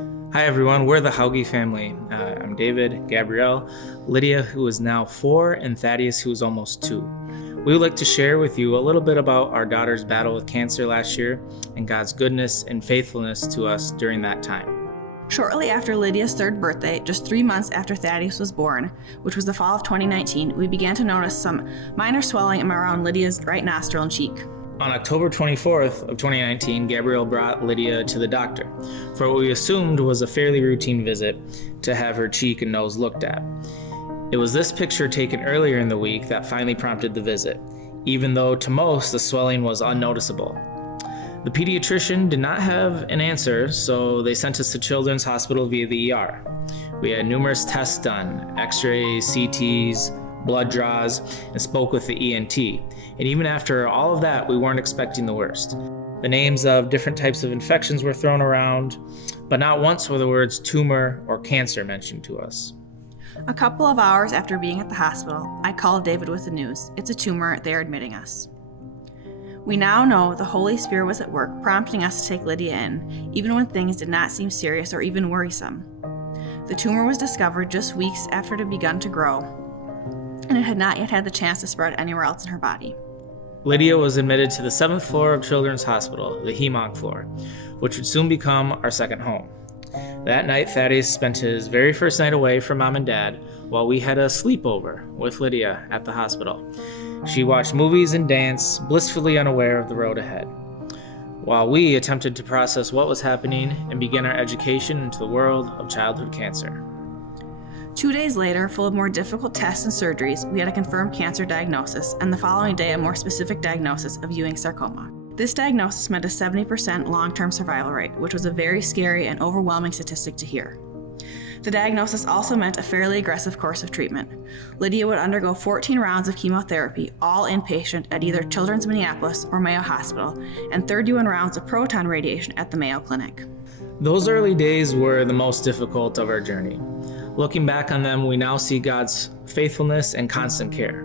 Hi everyone, we're the Hauges family. I'm David, Gabrielle, Lydia, who is now 4, and Thaddeus, who is almost 2. We would like to share with you a little bit about our daughter's battle with cancer last year and God's goodness and faithfulness to us during that time. Shortly after Lydia's 3rd birthday, just 3 months after Thaddeus was born, which was the fall of 2019, we began to notice some minor swelling around Lydia's right nostril and cheek. On October 24th of 2019, Gabrielle brought Lydia to the doctor for what we assumed was a fairly routine visit to have her cheek and nose looked at. It was this picture taken earlier in the week that finally prompted the visit, even though to most the swelling was unnoticeable. The pediatrician did not have an answer, so they sent us to Children's Hospital via the ER. We had numerous tests done, x-rays, CTs, blood draws, and spoke with the ENT. And even after all of that, we weren't expecting the worst. The names of different types of infections were thrown around, but not once were the words tumor or cancer mentioned to us. A couple of hours after being at the hospital, I called David with the news. It's a tumor, they're admitting us. We now know the Holy Spirit was at work, prompting us to take Lydia in, even when things did not seem serious or even worrisome. The tumor was discovered just weeks after it had begun to grow, and it had not yet had the chance to spread anywhere else in her body. Lydia was admitted to the 7th floor of Children's Hospital, the HEMONC floor, which would soon become our second home. That night, Thaddeus spent his very first night away from Mom and Dad while we had a sleepover with Lydia at the hospital. She watched movies and danced, blissfully unaware of the road ahead, while we attempted to process what was happening and begin our education into the world of childhood cancer. 2 days later, full of more difficult tests and surgeries, we had a confirmed cancer diagnosis, and the following day, a more specific diagnosis of Ewing sarcoma. This diagnosis meant a 70% long-term survival rate, which was a very scary and overwhelming statistic to hear. The diagnosis also meant a fairly aggressive course of treatment. Lydia would undergo 14 rounds of chemotherapy, all inpatient at either Children's Minneapolis or Mayo Hospital, and 31 rounds of proton radiation at the Mayo Clinic. Those early days were the most difficult of our journey. Looking back on them, we now see God's faithfulness and constant care.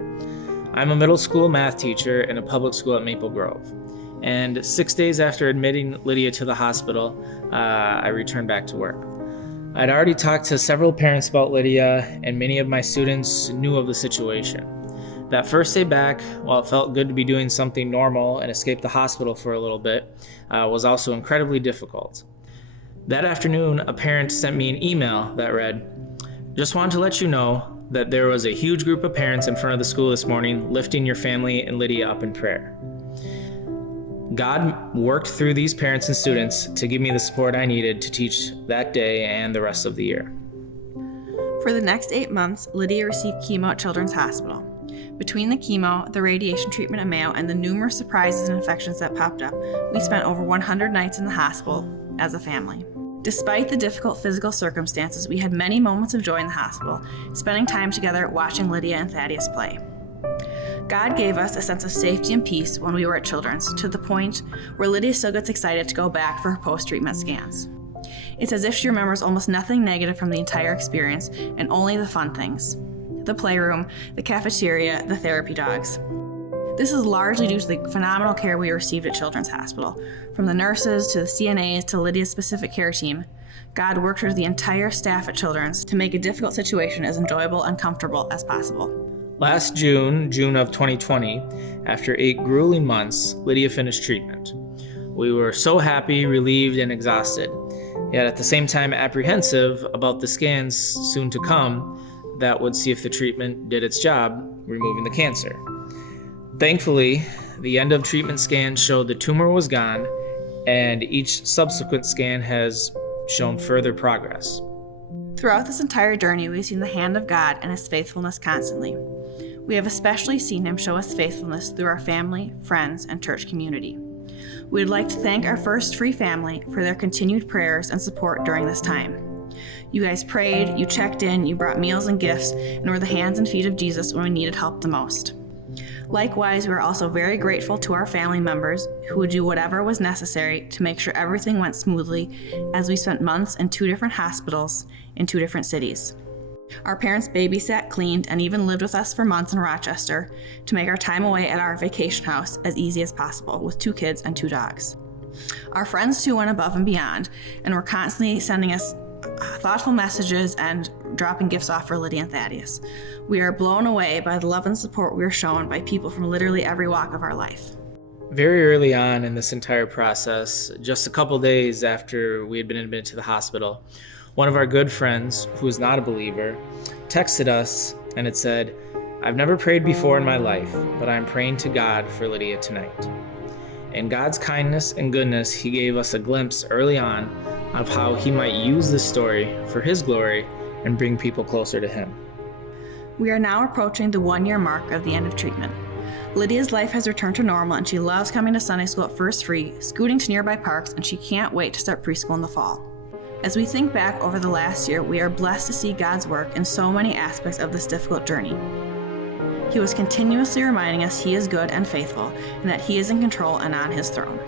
I'm a middle school math teacher in a public school at Maple Grove. And 6 days after admitting Lydia to the hospital, I returned back to work. I'd already talked to several parents about Lydia, and many of my students knew of the situation. That first day back, while it felt good to be doing something normal and escape the hospital for a little bit, was also incredibly difficult. That afternoon, a parent sent me an email that read, "Just wanted to let you know that there was a huge group of parents in front of the school this morning lifting your family and Lydia up in prayer." God worked through these parents and students to give me the support I needed to teach that day and the rest of the year. For the next 8 months, Lydia received chemo at Children's Hospital. Between the chemo, the radiation treatment at Mayo, and the numerous surprises and infections that popped up, we spent over 100 nights in the hospital as a family. Despite the difficult physical circumstances, we had many moments of joy in the hospital, spending time together watching Lydia and Thaddeus play. God gave us a sense of safety and peace when we were at Children's, to the point where Lydia still gets excited to go back for her post-treatment scans. It's as if she remembers almost nothing negative from the entire experience and only the fun things. The playroom, the cafeteria, the therapy dogs. This is largely due to the phenomenal care we received at Children's Hospital. From the nurses to the CNAs to Lydia's specific care team, God worked with the entire staff at Children's to make a difficult situation as enjoyable and comfortable as possible. Last June of 2020, after 8 grueling months, Lydia finished treatment. We were so happy, relieved, and exhausted, yet at the same time apprehensive about the scans soon to come that would see if the treatment did its job, removing the cancer. Thankfully, the end of treatment scan showed the tumor was gone, and each subsequent scan has shown further progress. Throughout this entire journey, we've seen the hand of God and His faithfulness constantly. We have especially seen Him show us faithfulness through our family, friends, and church community. We'd like to thank our First Free family for their continued prayers and support during this time. You guys prayed, you checked in, you brought meals and gifts, and were the hands and feet of Jesus when we needed help the most. Likewise, we are also very grateful to our family members who would do whatever was necessary to make sure everything went smoothly, as we spent months in 2 different hospitals in 2 different cities. Our parents babysat, cleaned, and even lived with us for months in Rochester to make our time away at our vacation house as easy as possible with 2 kids and 2 dogs. Our friends too went above and beyond and were constantly sending us thoughtful messages and dropping gifts off for Lydia and Thaddeus. We are blown away by the love and support we are shown by people from literally every walk of our life. Very early on in this entire process, just a couple days after we had been admitted to the hospital, one of our good friends, who is not a believer, texted us and it said, "I've never prayed before in my life, but I'm praying to God for Lydia tonight." In God's kindness and goodness, He gave us a glimpse early on of how He might use this story for His glory and bring people closer to Him. We are now approaching the 1-year mark of the end of treatment. Lydia's life has returned to normal and she loves coming to Sunday school at First Free, scooting to nearby parks, and she can't wait to start preschool in the fall. As we think back over the last year, we are blessed to see God's work in so many aspects of this difficult journey. He was continuously reminding us He is good and faithful, and that He is in control and on His throne.